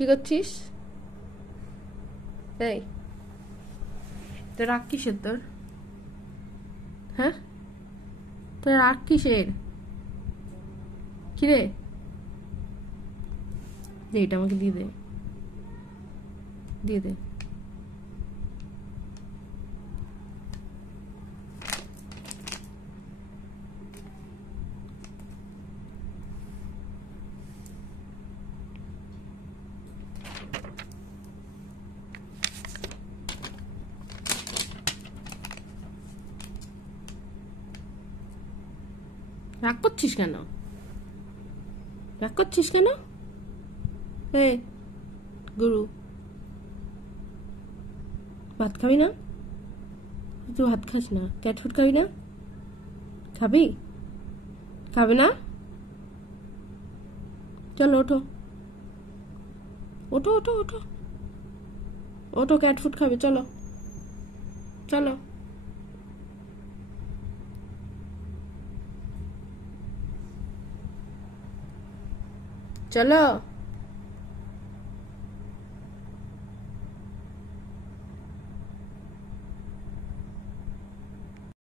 কি করছিস? এই তোর রাগ কিসের তোর? হ্যাঁ, তোর রাগ কিসের? কিরে, দে এটা আমাকে দিয়ে দে, দিয়ে দে। রাগ করছিস কেন? রাগ করছিস কেন? এই গুরু, ভাত খাবি না? তুই ভাত খাস না, ক্যাট ফুড খাবি না? খাবি? খাবি না? চলো ওঠো, ওঠো ওঠো ওঠো ওঠো, ক্যাট ফুড খাবে, চলো চলো চলো।